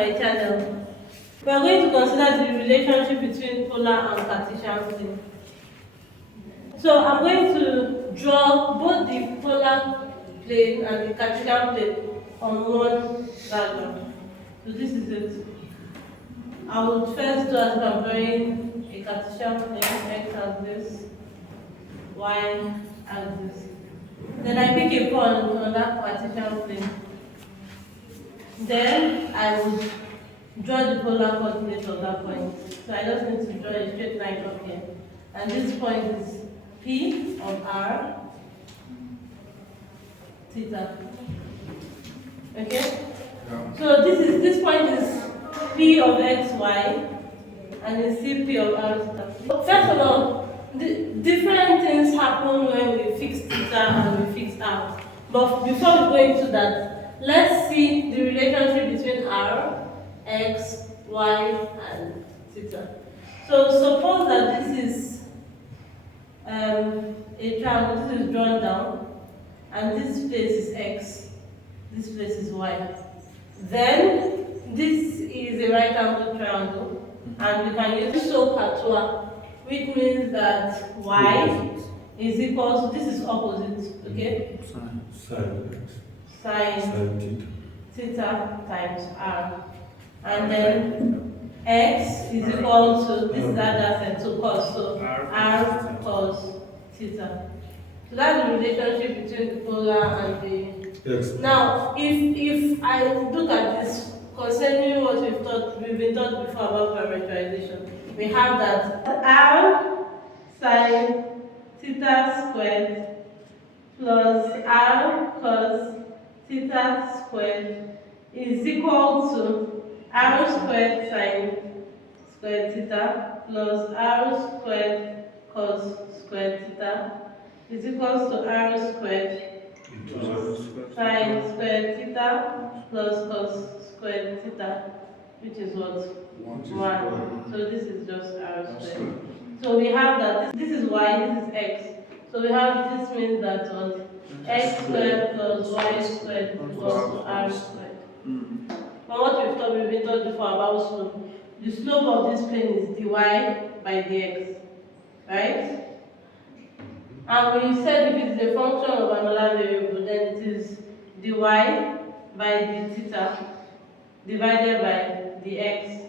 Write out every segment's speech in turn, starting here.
my channel. We are going to consider the relationship between polar and Cartesian plane. So I'm going to draw both the polar plane and the Cartesian plane on one diagram. So this is it. I would first do as if I'm drawing a Cartesian plane, x axis, y axis. Then I pick a point on that Cartesian plane. Then I would draw the polar coordinate of that point. So I just need to draw a straight line up here. And this point is P of r theta. Okay? Yeah. So this point is P of xy and it's P of r theta. First of all, different things happen when we fix theta and we fix r. But before we go into that, let's see the relationship between r, x, y, and theta. So suppose that this is a triangle, this is drawn down, and this place is x, this place is y. Then this is a right angle triangle, and we can use SOHCAHTOA, which means that y is equal to, this is opposite, okay? Sine theta times r. And then x is equal to, this is adjacent to cos, so r cos theta. So that's the relationship between the polar and the... Yes. Now, if I look at this, concerning what we've been taught before about parameterization, we have that r sine theta squared plus r cos theta squared is equal to r squared sine squared theta plus r squared cos squared theta is equal to r squared sine squared theta plus cos squared theta, which is what? 1. So this is just r squared. So we have that this is y, this is x. So we have, this means that what? X squared plus y squared equals to r squared. From what we've been taught before about slope, the slope of this plane is dy by dx, right? And we said if it is a function of another variable, then it is dy by the theta divided by the x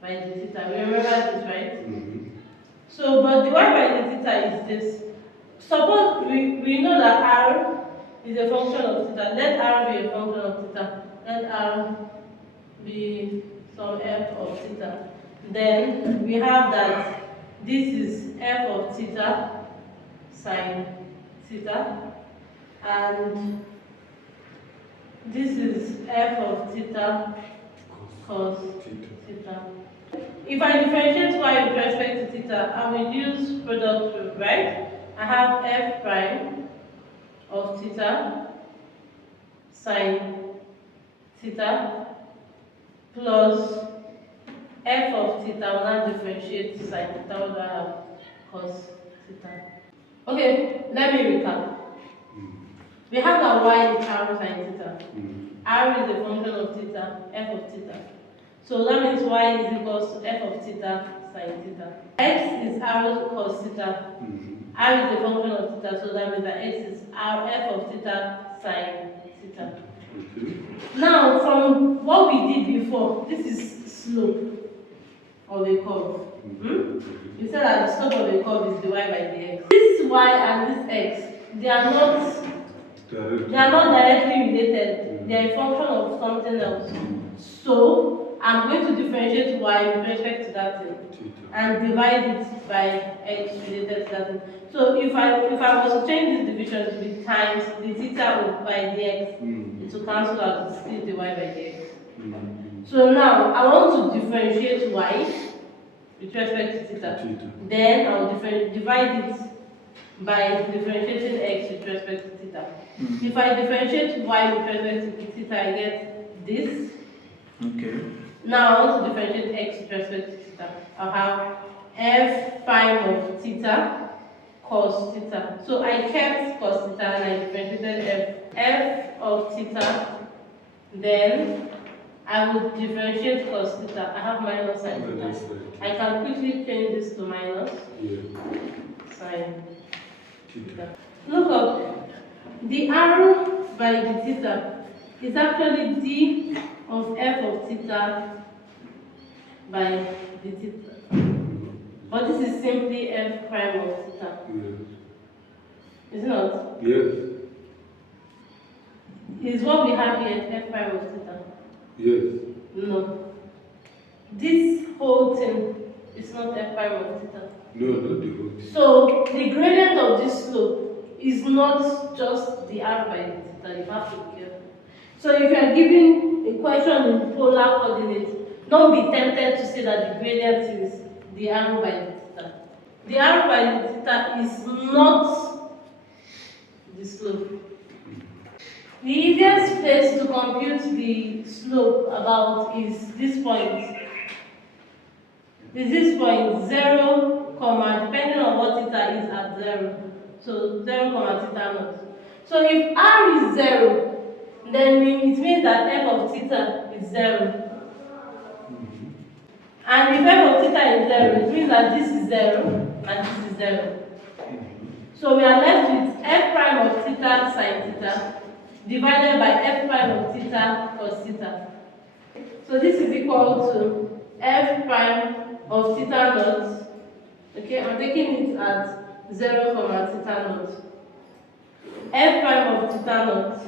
by the theta. We remember this, right? So, but dy by the theta is this. Suppose we know that r is a function of theta. Let r be a function of theta. Let r be some f of theta. Then we have that this is f of theta sine theta, and this is f of theta cos theta. If I differentiate y with respect to theta, I will use product rule, right? I have f prime of theta sine theta plus f of theta. I will now differentiate sine theta. What do I have? Cos theta. Okay, let me recap. We have that y is r sine theta. R is a function of theta, f of theta. So that means y is equal to f of theta sine theta. X is r cos theta. R is a function of theta, so that means that x is r f of theta sine theta. Now, from what we did before, this is slope of a curve. We said that the slope of a curve is dy by dx. This y and this x, they are not directly related. They are a function of something else. So I'm going to differentiate y with respect to that thing and divide it by x related to that thing. So if I was to change this division with times the theta by dx, it will cancel out, it's still dy by dx. So now I want to differentiate y with respect to theta. Then I will divide it by differentiating x with respect to theta. If I differentiate y with respect to theta, I get this. Okay. Now I want to differentiate x with respect to theta. I'll have f prime of theta cos theta. So I kept cos theta and I differentiated f of theta. Then I would differentiate cos theta. I have minus sin theta. I can quickly change this to minus sin theta. Look up. The r by the theta is actually d of f of theta by the theta. But this is simply f prime of theta. Is it not? Yes. Is what we have here f prime of theta? Yes. No. This whole thing is not f prime of theta. No, not the whole thing. So the gradient of this slope is not just the r by the theta. You have to be careful. So if you are given a question in polar coordinates, don't be tempted to say that the gradient is the r by the theta. The r by the theta is not the slope. The easiest place to compute the slope about is this point. Is this point 0, depending on what theta is at 0. So 0, theta naught. So if r is 0, then it means that f of theta is 0. And if f of theta is 0, it means that this is 0 and this is 0. So we are left with f prime of theta sin theta divided by f prime of theta cos theta. So this is equal to f prime of theta naught. Okay, I'm taking it at 0, theta naught. F prime of theta naught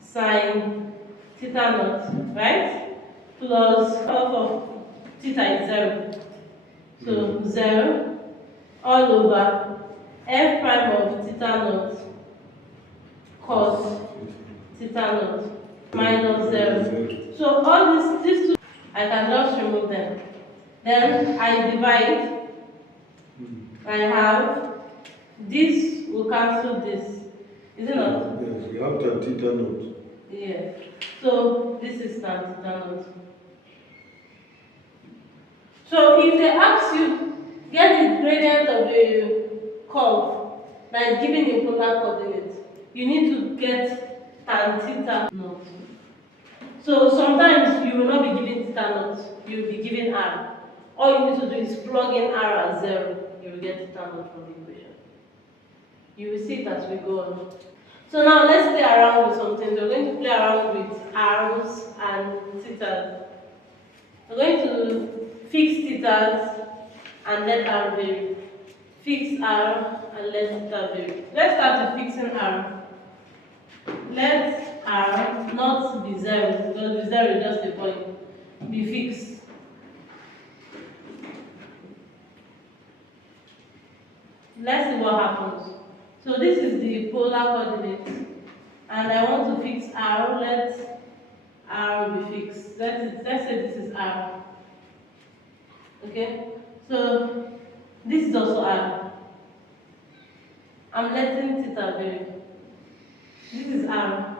sin theta naught, right? Plus f of theta is 0. So 0 all over f prime of theta naught cos theta naught minus 0. So all these two, I can just remove them. Then I divide. I have this will cancel this. Is it not? Yes, we have tan theta naught. Yes. So this is tan theta naught. So if they ask you, get the gradient of a curve that is given in polar coordinates, you need to get tan theta naught. So sometimes you will not be given theta naught, you will be given r. All you need to do is plug in r as 0, you will get theta naught from the equation. You will see it as we go on. So now let's play around with something. We're going to play around with r's and thetas. We're going to fix thetas and let r vary. Fix r and let theta vary. Let's start with fixing r. Let r not be 0, because with 0 is just a point. Be fixed. Let's see what happens. So this is the polar coordinate, and I want to fix r. Let r be fixed. Let's say this is r. Okay. So this is also r. I'm letting theta vary. This is r.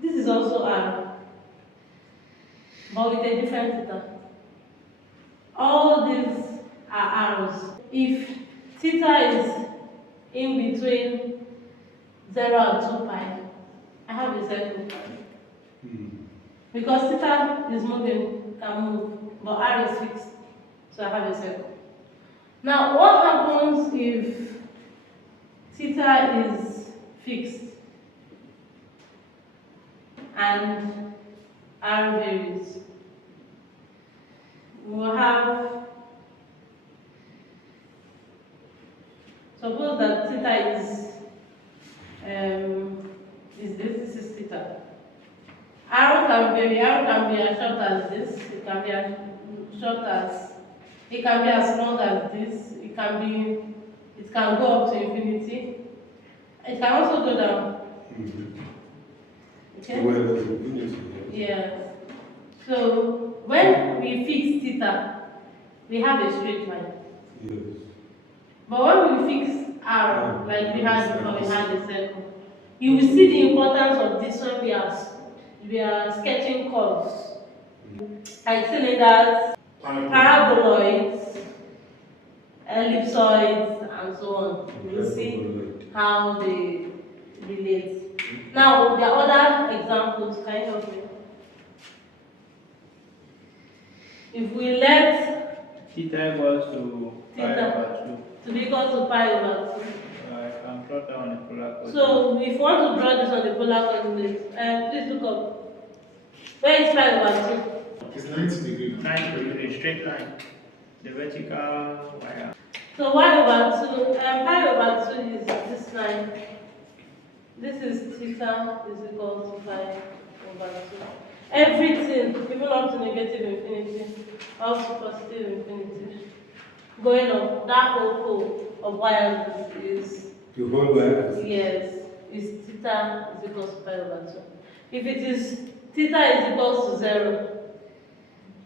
This is also r, but with a different theta. All these are r's. If theta is in between 0 and 2 pi, I have a circle. Because theta is moving, can move, but r is fixed, so I have a circle. Now, what happens if theta is fixed and r varies? We'll have, suppose that theta this is theta. R can vary. R can be as short as this. It can be as short as. It can be as long as this. It can go up to infinity. It can also go down. Okay. Yes. So when we fix theta, we have a straight line. Yes. But when we fix r, like we had before, we had a circle, you will see the importance of this when we are sketching curves, like cylinders, paraboloids, ellipsoids, and so on. You will see how they relate. Now, there are other examples. Can you help me? If we let theta equals to pi over 2. to be equal to pi over 2. I can plot that on the polar coordinate. So, if you want to draw this on the polar coordinate, please look up. Where is pi over 2? It's 90 degrees. 90 degrees, straight line. The vertical wire. So y over 2, pi over 2 is this line. This is theta is equal to pi over 2. Everything, even up to negative infinity, up to positive infinity, going up, that whole pole of y is The whole way. yes, is theta is equal to pi over 2. If it is theta is equal to 0,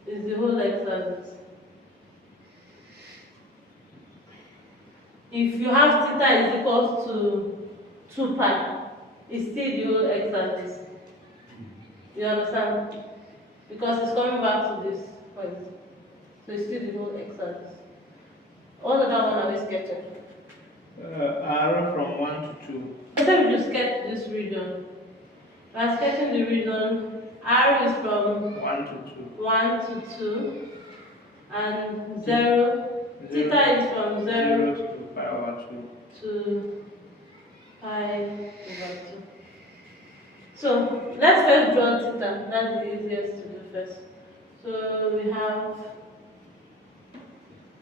is the whole x-axis. If you have theta is equal to 2 pi, it's still the whole x-axis. You understand? Because it's coming back to this point. So it's still the whole x-axis. All of that one are we sketching? R from 1 to 2. Instead of just sketch this region, we are sketching the region. R is from 1 to 2. 1 to 2, and 0. Theta is from 0 to pi over 2. to pi over 2. So let's first draw theta. That's the easiest to do first. So we have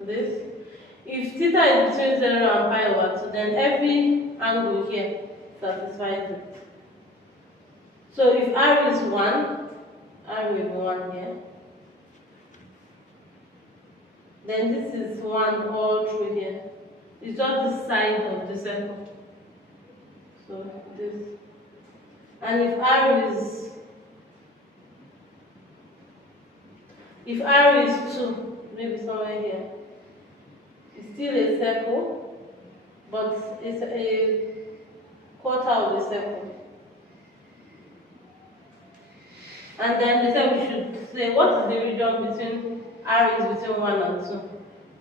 this. If theta is between 0 and pi over 2, then every angle here satisfies it. So if r is 1, r will be 1 here. Then this is 1 all through here. It's just the side of the circle. So this. And if r is 2, maybe somewhere here, it's still a circle, but it's a quarter of the circle. And then they said we should say what is the region between r is between 1 and 2.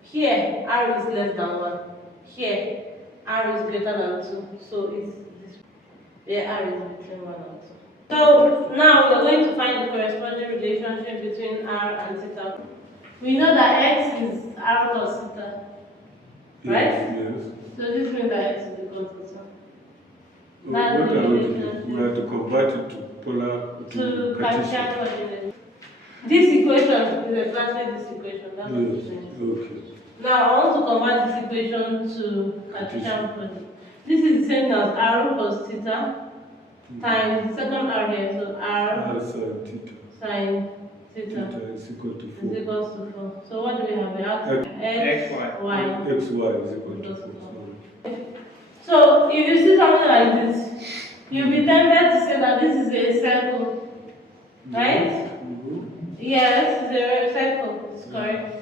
Here, r is less than 1. Here, r is greater than 2. So it's this. Where r is between 1 and 2. So now we're going to find the corresponding relationship between r and theta. We know that x is r plus theta, right? Yes. So this means that x is equal to 2. What are we doing? We have to convert it to polar To Cartesian coordinate. This equation is exactly this equation. That's what it means. Okay. Now I want to convert this equation to Cartesian coordinate. This is the same as r plus theta times the second r here, so r Sin theta theta is equal to 4. is equals to 4. So what do we have here? X, Y. Xy is equal to 4. So if you see something like this, you'll be tempted to say that this is a circle, right? Yes, it's a circle, it's correct.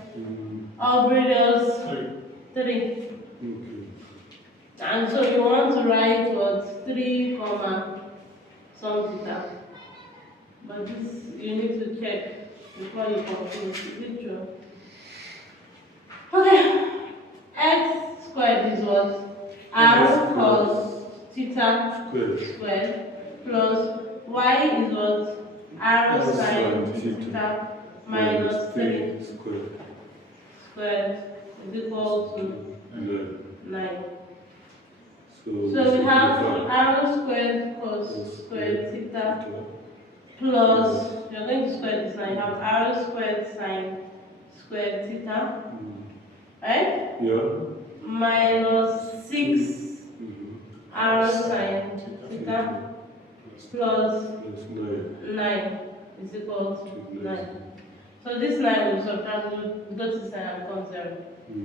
Of radius 3. Okay. And so you want to write what 3, some theta. But this you need to check before you conclude. Is it true? Okay. X squared is what? R cos theta squared plus y is what? R sin theta minus 3 squared is equal to 9. So we have r squared cos squared theta plus, you're going to square this now, you have r squared sine squared theta, right? Yeah. Minus 6 r sine theta plus 9 is equal to 9. So this 9 will subtract, go to sine and come 0.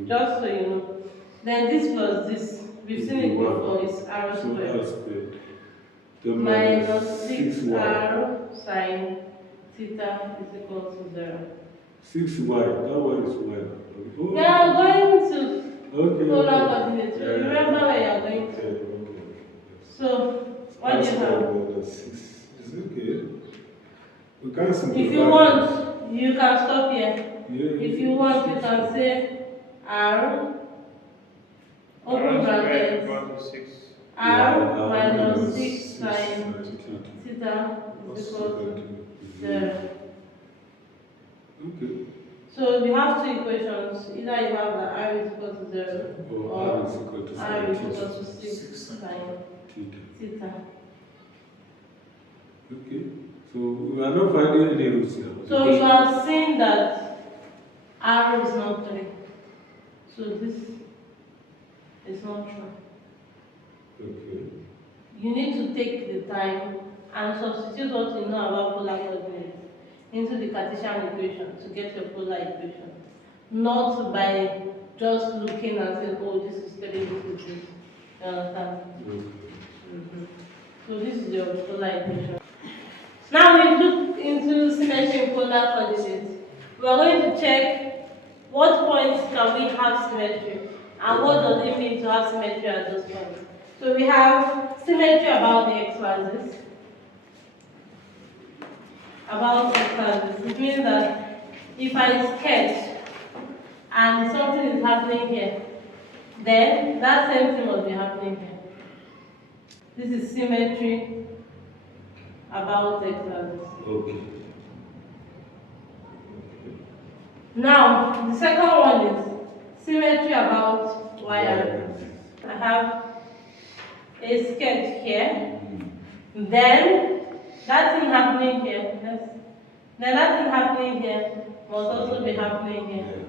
Just so you know. Then this plus this, we've seen it before, is r squared. Minus 6r sine theta is equal to 0. 6y, that one is y. We are going to polar Okay. coordinates. Remember where you are going to. Okay. So, what do you have? Minus 6. Is okay. We can simplify. If you want, you can stop here. Yeah. If you want, you can say r, open bracket, r minus 6 sine theta is equal to 0. Okay. So we have two equations. Either you have that r is equal to 0 Or r is equal to r is equal theta. to 6 sine theta. Okay. So we are not finding any roots here. So you are saying that r is not 3. So this is not true. Okay. You need to take the time and substitute what you know about polar coordinates into the Cartesian equation to get your polar equation. Not by just looking and saying, oh, this is 3, this is this. You understand? Okay. So this is your polar equation. Now we look into symmetry in polar coordinates. We are going to check what points can we have symmetry and what does it mean to have symmetry at those points. So we have symmetry about the x-axis. About x-axis. It means that if I sketch and something is happening here, then that same thing must be happening here. This is symmetry about x-axis. Okay. Now, the second one is symmetry about y-axis. I have a sketch here, then that thing happening here, then that thing happening here must also be happening here.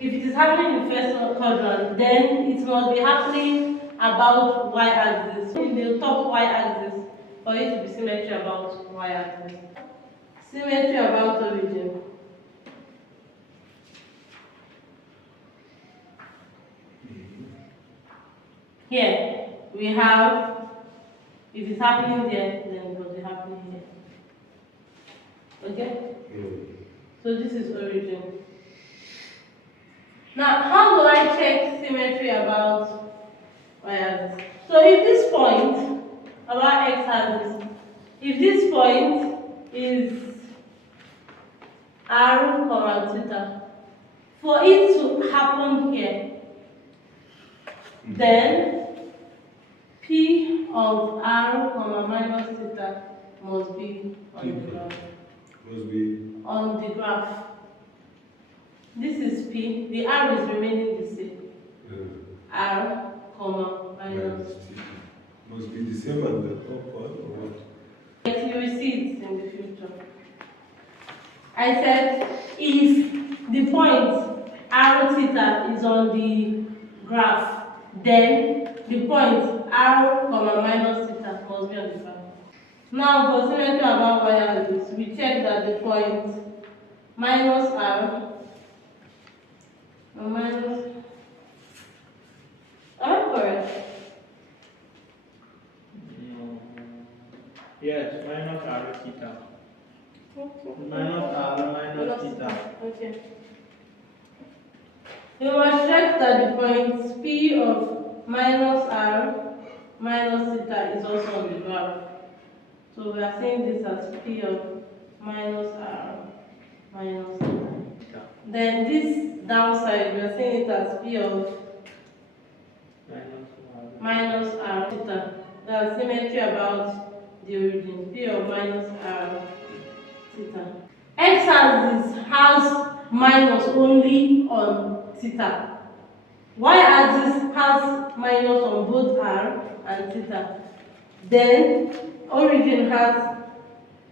If it is happening in first quadrant, then it must be happening about y-axis, in the top y-axis, for it to be symmetry about y-axis. Symmetry about origin. Here, we have, if it's happening there, then it must be happening here. Okay? So this is origin. Now, how do I check symmetry about y-axis? So if this point about x-axis, if this point is r, theta, for it to happen here, then P of r, minus theta must be on the graph. Must be On the graph. This is P. The r is remaining the same. R, minus theta. Must be the same as the top one or what? Yes, you will see it in the future. I said if the point r theta is on the graph, then the point r, minus theta must be on the graph. Now for symmetry about y-axis, we check that the point minus r minus. Am I correct? No. Yes, minus r theta. Okay. Minus r minus theta. Okay. We must check that the point P of minus r minus theta is also on the graph. So we are saying this as P of minus r minus theta. Then this downside, we are saying it as P of minus r theta. That's symmetry about the origin. P of minus r theta. X-axis has minus only on theta. Y-axis has minus on both r and theta. Then origin has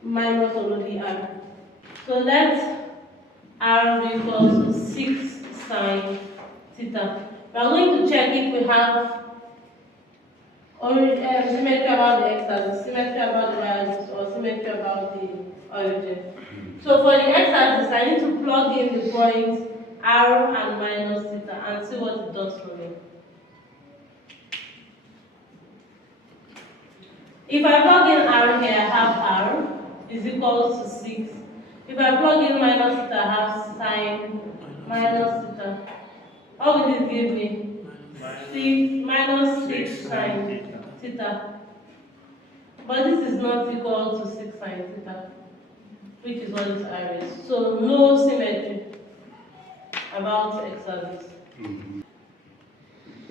minus on only r. So let r equals to 6 sine theta. We are going to check if we have symmetry about the x-axis, symmetry about the y-axis, or symmetry about the origin. So for the x-axis, I need to plug in the points r and minus theta and see what it does for me. If I plug in r here, I have r is equal to 6. If I plug in minus theta, I have sine minus theta. What will this give me? Minus 6 sine theta. But this is not equal to 6 sine theta, which is what this r is. So no symmetry about x-axis.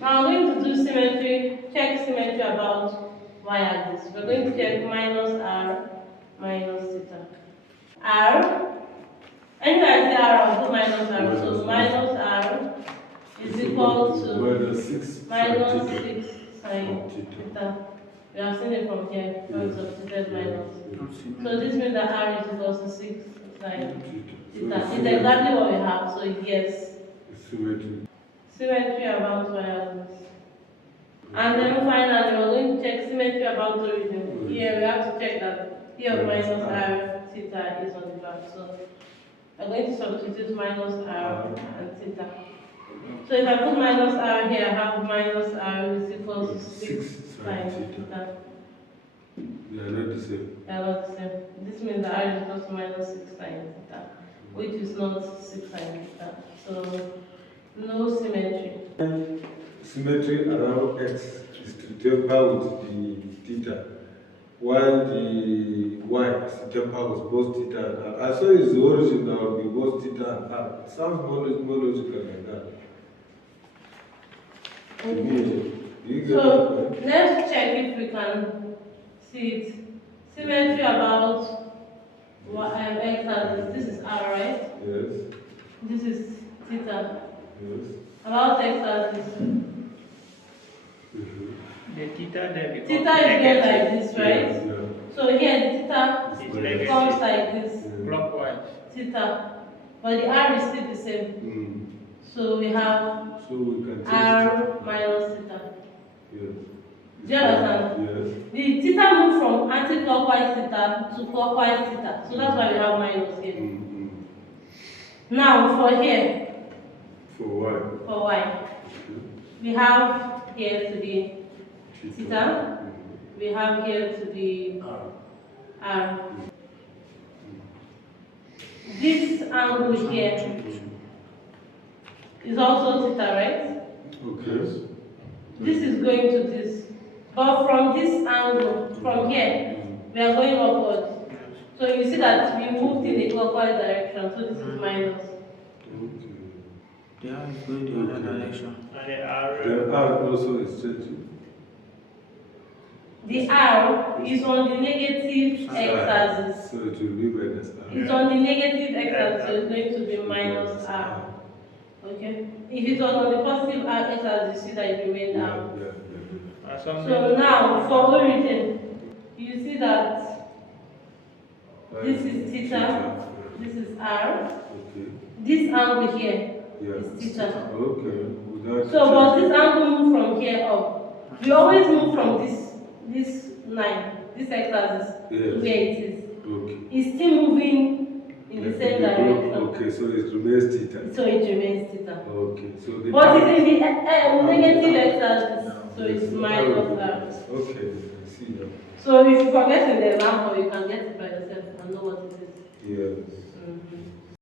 Now I'm going to do symmetry, check symmetry about y-axis. We're going to check minus r minus theta. R, anyway I say r, I'll put minus r. So minus r is equal to minus 6 sin theta. We have seen it from here, when we substituted minus. So this means that r is equal to 6 sin theta. It's exactly what we have, so yes. Symmetry about y-axis. And then finally, we're going to check symmetry about origin. Here we have to check that p of minus r theta is on the graph. So we're going to substitute minus r and theta. So if I put minus r here, I have minus r is equal to 6 sin theta. They are not the same. They are not the same. This means that r is equal to minus 6 sin theta, which is not 6 sin theta. So no symmetry. Symmetry around x is to temper with the theta, while the y is to temper with both theta and r. As well as the origin now will be both theta and r. It sounds more logical like that. So let's check if we can see it. Symmetry about x-axis. This is r, right? Yes. This is theta. Yes. About x-axis. The theta there becomes Theta is going like this, right? Yeah. So here the theta It's negative. comes like this. Clockwise. Theta. But the r is still the same. So we have So we can change r minus theta. Yes. Do you understand? Yes. The theta moved from anti-clockwise theta to clockwise theta. So that's why we have minus here. Now for here, For y. for y, we have here to be theta. We have here to be r. This angle here is also theta, right? Okay. This is going to this. But from this angle, from here, we are going upwards. So you see that we moved in a clockwise direction, so this is minus. Okay. The r is going the other direction. And the r. The r also is changing. The r is on the negative x-axis. So it will be minus r. It's on the negative x-axis, so it's going to be minus r. Okay? If it was on the positive x-axis, you see that it remained r. So now, for origin, you see that this is theta, this is r, Okay. this angle here Yeah. is theta. Okay. Without So, but changing- this angle move from here up. We always move from this line, this x-axis, to Yes. where it is. Okay. It's still moving in the same direction. Okay, so it remains theta. So it remains theta. Okay, so the But it's in the negative x-axis, so it's minus r. Okay, I see that. So if you forget in the example, you can get it by yourself and know what it is. Yes.